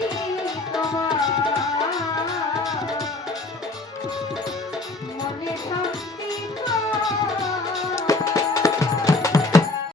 Thank you.